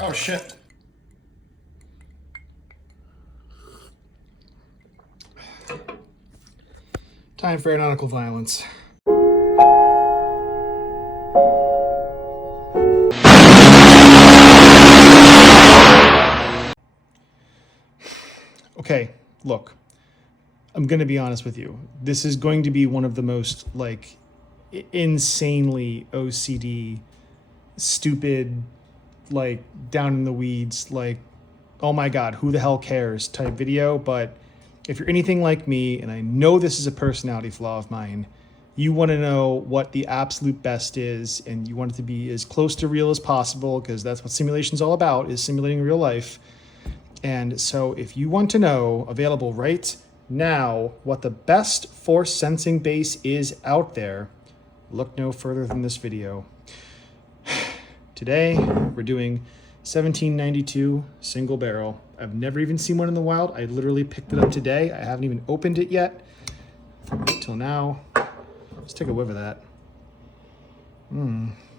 Oh shit. Time for aeronautical violence. Okay, look, I'm gonna be honest with you. This is going to be one of the most like insanely OCD, stupid, like down in the weeds, like, oh my God, who the hell cares type video. But if you're anything like me, and I know this is a personality flaw of mine, you want to know what the absolute best is, and you want it to be as close to real as possible, because that's what simulation's all about, is simulating real life. And so if you want to know, available right now, what the best force sensing base is out there, look no further than this video. Today, we're doing 1792 single barrel. I've never even seen one in the wild. I literally picked it up today. I haven't even opened it yet till now. Let's take a whiff of that.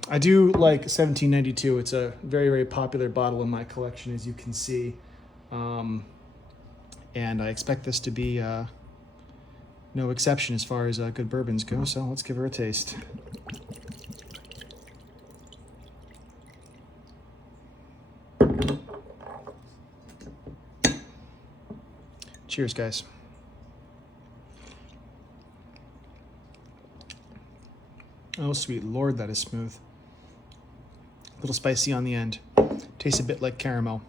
I do like 1792. It's a very, very popular bottle in my collection, as you can see. And I expect this to be no exception as far as good bourbons go. So let's give her a taste. Cheers, guys. Oh, sweet Lord, that is smooth. A little spicy on the end. Tastes a bit like caramel.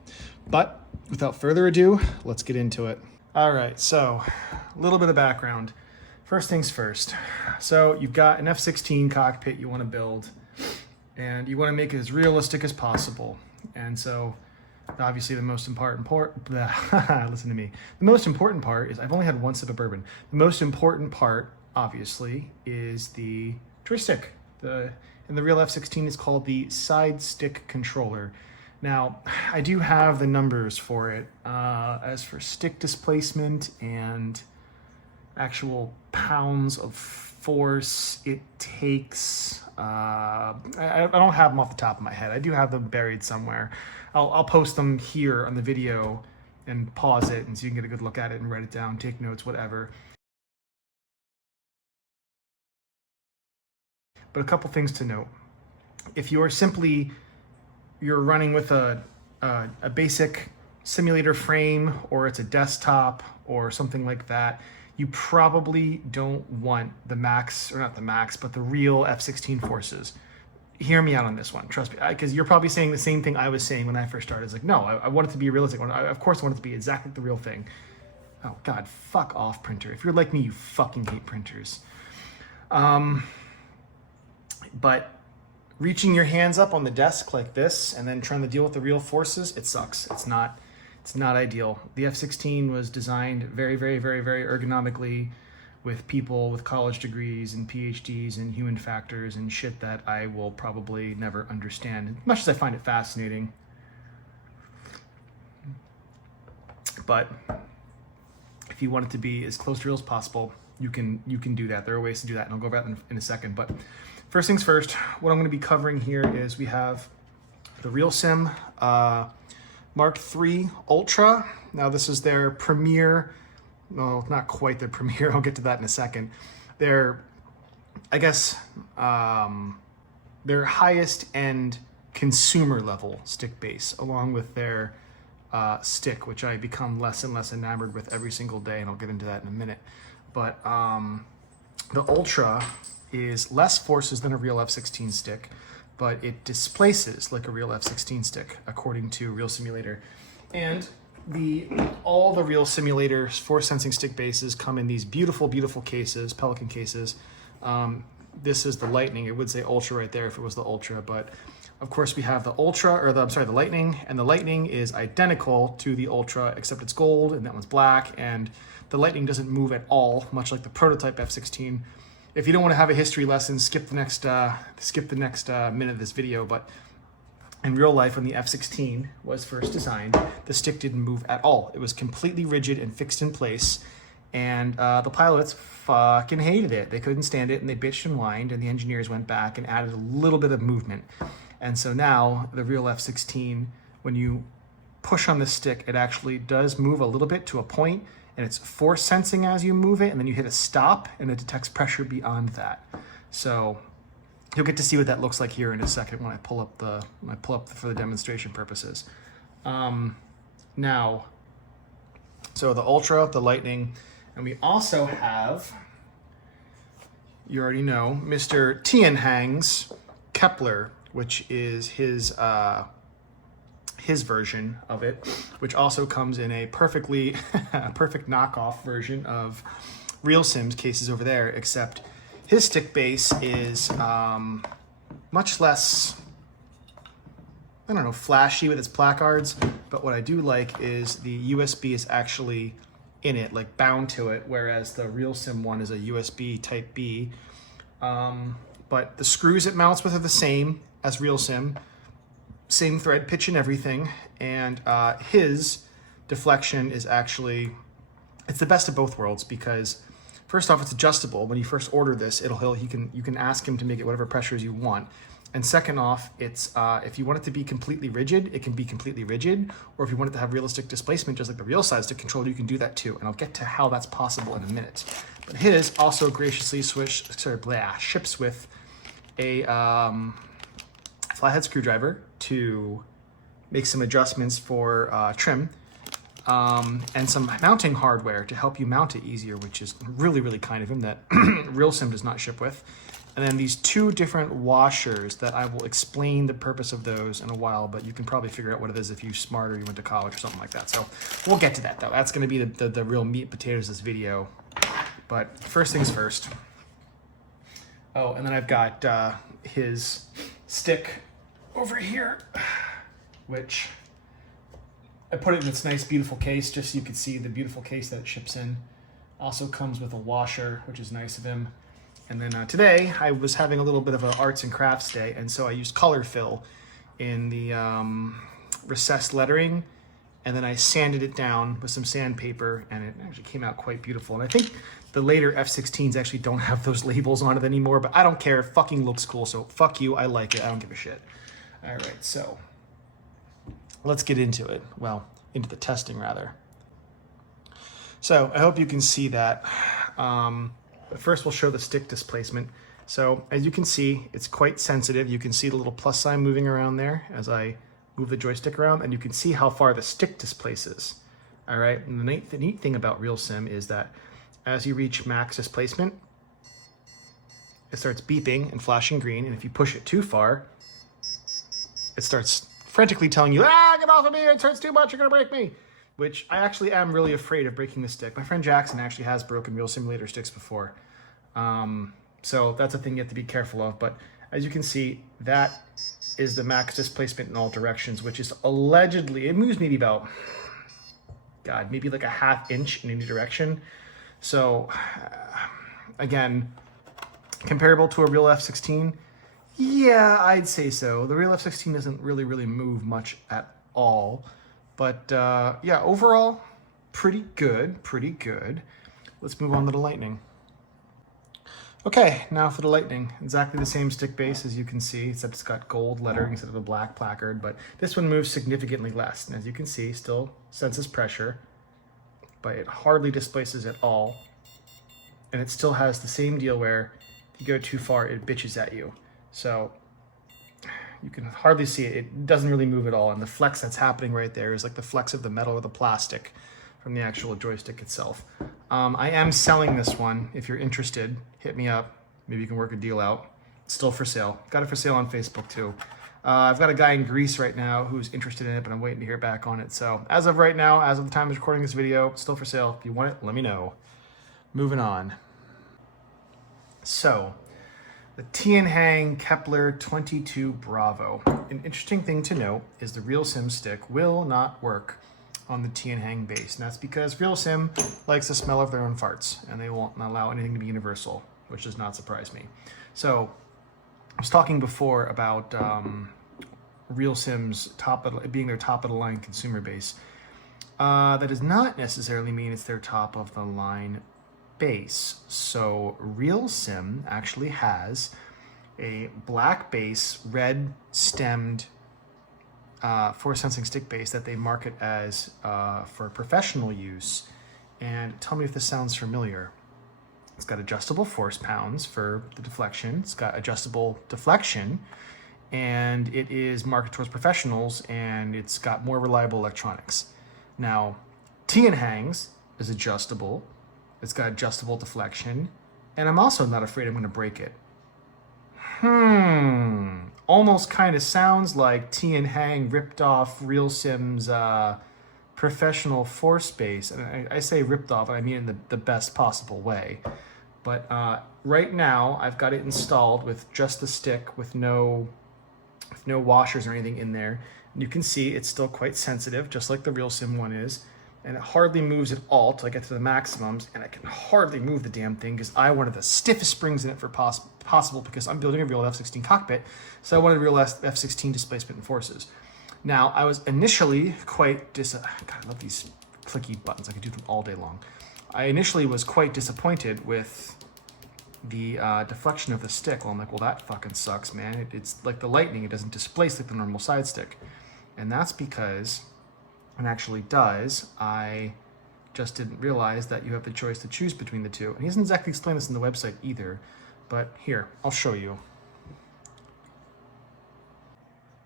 But without further ado, let's get into it. All right, so a little bit of background. First things first. So you've got an F-16 cockpit you want to build, and you want to make it as realistic as possible. And so obviously the most important part, listen to me. The most important part is, I've only had one sip of bourbon. The most important part, obviously, is the joystick. In the real F-16 is called the side stick controller. Now, I do have the numbers for it. As for stick displacement and actual pounds of force it takes, I don't have them off the top of my head. I do have them buried somewhere. I'll post them here on the video and pause it, and so you can get a good look at it and write it down, take notes, whatever. But a couple things to note. If you're running with a basic simulator frame, or it's a desktop or something like that, you probably don't want the max, or not the max, but the real F-16 forces. Hear me out on this one, trust me, because you're probably saying the same thing I was saying when I first started. It's like, no, I want it to be realistic. Of course I want it to be exactly the real thing. Oh God, fuck off, printer. If you're like me, you fucking hate printers. But reaching your hands up on the desk like this and then trying to deal with the real forces, it sucks. It's not ideal. The F-16 was designed very, very, very, very ergonomically, with people with college degrees and PhDs in human factors and shit that I will probably never understand, as much as I find it fascinating. But if you want it to be as close to real as possible, you can do that. There are ways to do that, and I'll go over that in a second. But first things first, what I'm going to be covering here is we have the Realsim Mark III Ultra. Now this is their premier, well, not quite their premier, I'll get to that in a second. Their, I guess, their highest end consumer level stick base, along with their stick, which I become less and less enamored with every single day, and I'll get into that in a minute. But the Ultra is less forces than a real F-16 stick, but it displaces like a real F-16 stick, according to Real Simulator. And all the Real Simulators force sensing stick bases come in these beautiful, beautiful cases, Pelican cases. This is the Lightning. It would say Ultra right there if it was the Ultra, but of course we have the Ultra, or the Lightning, and the Lightning is identical to the Ultra, except it's gold and that one's black, and the Lightning doesn't move at all, much like the prototype F-16. If you don't want to have a history lesson, skip the next minute of this video. But in real life, when the F-16 was first designed, the stick didn't move at all. It was completely rigid and fixed in place. And the pilots fucking hated it. They couldn't stand it, and they bitched and whined, and the engineers went back and added a little bit of movement. And so now the Real F16, when you push on the stick, it actually does move a little bit to a point, and it's force sensing as you move it, and then you hit a stop and it detects pressure beyond that. So you'll get to see what that looks like here in a second when I pull up for the demonstration purposes. Now, so the Ultra, the Lightning, and we also have, you already know, Mr. Tian Hang's Kepler, which is his version of it, which also comes in a perfect knockoff version of Realsim's cases over there, except his stick base is much less, I don't know, flashy with its placards, but what I do like is the USB is actually in it, like bound to it, whereas the Realsim one is a USB Type B. But the screws it mounts with are the same as Realsim, same thread pitch and everything, and his deflection is actually, it's the best of both worlds, because first off, it's adjustable. When you first order this, you can ask him to make it whatever pressures you want. And second off, it's if you want it to be completely rigid, it can be completely rigid, or if you want it to have realistic displacement, just like the real side stick controller, you can do that too. And I'll get to how that's possible in a minute. But his also graciously ships with a flathead screwdriver to make some adjustments for trim, and some mounting hardware to help you mount it easier, which is really, really kind of him that Realsim does not ship with. And then these two different washers that I will explain the purpose of those in a while, but you can probably figure out what it is if you're smart or you went to college or something like that. So we'll get to that though. That's gonna be the real meat and potatoes of this video. But first things first. Oh, and then I've got his stick over here, which I put it in its nice, beautiful case just so you can see the beautiful case that it ships in. Also comes with a washer, which is nice of him. And then today I was having a little bit of an arts and crafts day, and so I used color fill in the recessed lettering, and then I sanded it down with some sandpaper, and it actually came out quite beautiful. And I think the later F16s actually don't have those labels on it anymore, but I don't care. It fucking looks cool, so fuck you. I like it. I don't give a shit. All right, so let's get into it. Well, into the testing rather. So I hope you can see that. But first we'll show the stick displacement. So as you can see, it's quite sensitive. You can see the little plus sign moving around there as I move the joystick around, and you can see how far the stick displaces. All right, and the neat thing about Realsim is that as you reach max displacement, it starts beeping and flashing green, and if you push it too far, it starts frantically telling you, get off of me, it hurts too much, you're gonna break me. Which I actually am really afraid of breaking the stick. My friend Jackson actually has broken Real Simulator sticks before. So that's a thing you have to be careful of. But as you can see, that is the max displacement in all directions, which is allegedly, it moves maybe about, God, maybe like a ½ inch in any direction. So again, comparable to a real F16, yeah, I'd say so. The real F16 doesn't really move much at all. But yeah, overall, pretty good. Let's move on to the Lightning. Okay, now for the Lightning. Exactly the same stick base as you can see, except it's got gold lettering instead of a black placard, but this one moves significantly less. And as you can see, still senses pressure, but it hardly displaces at all. And it still has the same deal where if you go too far, it bitches at you. So you can hardly see it. It doesn't really move at all. And the flex that's happening right there is like the flex of the metal or the plastic from the actual joystick itself. I am selling this one. If you're interested, hit me up. Maybe you can work a deal out. It's still for sale. Got it for sale on Facebook too. I've got a guy in Greece right now who's interested in it, but I'm waiting to hear back on it. So as of right now, as of the time of recording this video, it's still for sale. If you want it, let me know. Moving on. So, the Tian Hang Kepler 22 Bravo. An interesting thing to note is the Realsim stick will not work on the Tian Hang base. And that's because Realsim likes the smell of their own farts, and they won't allow anything to be universal, which does not surprise me. So I was talking before about Realsim's being their top of the line consumer base. That does not necessarily mean it's their top of the line base. So Realsim actually has a black base, red stemmed force sensing stick base that they market as for professional use. And tell me if this sounds familiar. It's got adjustable force pounds for the deflection. It's got adjustable deflection, and it is marketed towards professionals, and it's got more reliable electronics. Now, Tian Hang's is adjustable. It's got adjustable deflection, and I'm also not afraid I'm going to break it. Almost kind of sounds like Tian Hang ripped off Realsim's professional force base. And I say ripped off, and I mean in the best possible way. But right now, I've got it installed with just the stick, with no washers or anything in there. And you can see it's still quite sensitive, just like the Realsim one is. And it hardly moves at all till I get to the maximums, and I can hardly move the damn thing because I wanted the stiffest springs in it for possible, because I'm building a real F-16 cockpit, so I wanted real F-16 displacement and forces. Now, I was initially quite God, I love these clicky buttons. I could do them all day long. I initially was quite disappointed with the deflection of the stick. Well, I'm like, well, that fucking sucks, man. It's like the lightning. It doesn't displace like the normal side stick. And that's because it actually does. I just didn't realize that you have the choice to choose between the two. And he doesn't exactly explain this in the website either, but here, I'll show you.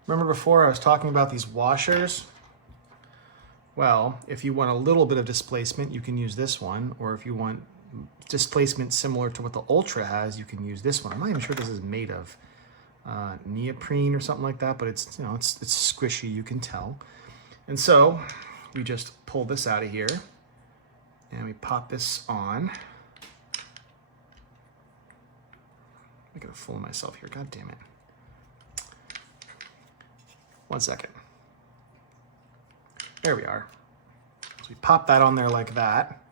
Remember before I was talking about these washers? Well, if you want a little bit of displacement, you can use this one, or if you want displacement similar to what the Ultra has, you can use this one. I'm not even sure what this is made of. Neoprene or something like that, but it's, you know, it's squishy, you can tell. And so we just pull this out of here and we pop this on. I got a fool of myself here, god damn it. 1 second. There we are. So we pop that on there like that,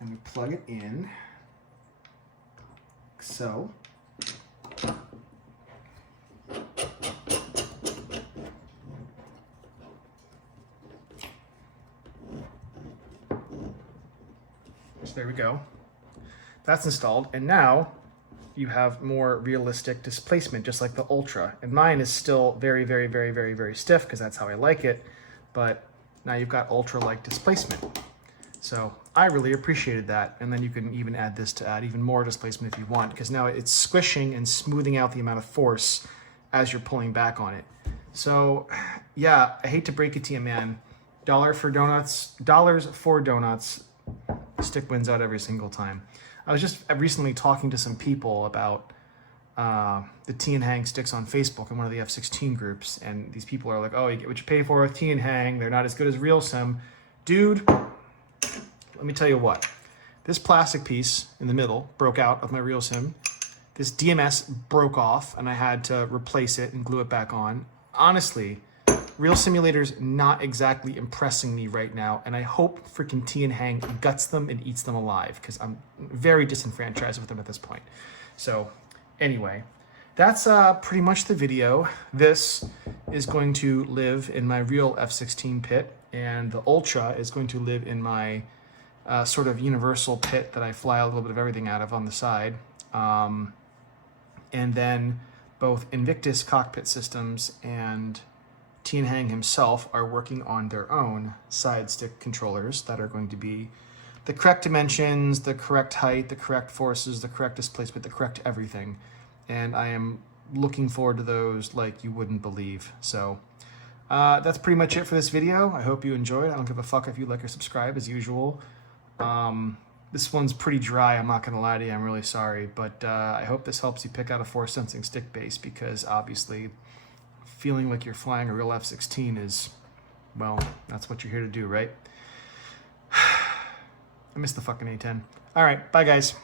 and we plug it in, like so. So there we go. That's installed, and now you have more realistic displacement, just like the Ultra. And mine is still very, very, very, very, very stiff, because that's how I like it. But now you've got Ultra-like displacement. So I really appreciated that. And then you can even add this to add even more displacement if you want, because now it's squishing and smoothing out the amount of force as you're pulling back on it. So yeah, I hate to break it to you, man. $1 for donuts, stick wins out every single time. I was just recently talking to some people about the Tian Hang sticks on Facebook in one of the F-16 groups, and these people are like, oh, you get what you pay for with Tian Hang. They're not as good as Realsim. Dude, let me tell you what. This plastic piece in the middle broke out of my Realsim. This DMS broke off, and I had to replace it and glue it back on. Honestly, Real Simulator's not exactly impressing me right now, and I hope freaking Tian Hang guts them and eats them alive, because I'm very disenfranchised with them at this point. So anyway, that's pretty much the video. This is going to live in my real F-16 pit, and the Ultra is going to live in my sort of universal pit that I fly a little bit of everything out of on the side. And then both Invictus Cockpit Systems and Tian Hang himself are working on their own side stick controllers that are going to be the correct dimensions, the correct height, the correct forces, the correct displacement, the correct everything. And I am looking forward to those like you wouldn't believe. So that's pretty much it for this video. I hope you enjoyed. I don't give a fuck if you like or subscribe as usual. This one's pretty dry, I'm not going to lie to you, I'm really sorry. But I hope this helps you pick out a force sensing stick base, because obviously feeling like you're flying a real F-16 is, well, that's what you're here to do, right? I miss the fucking A-10. All right, bye guys.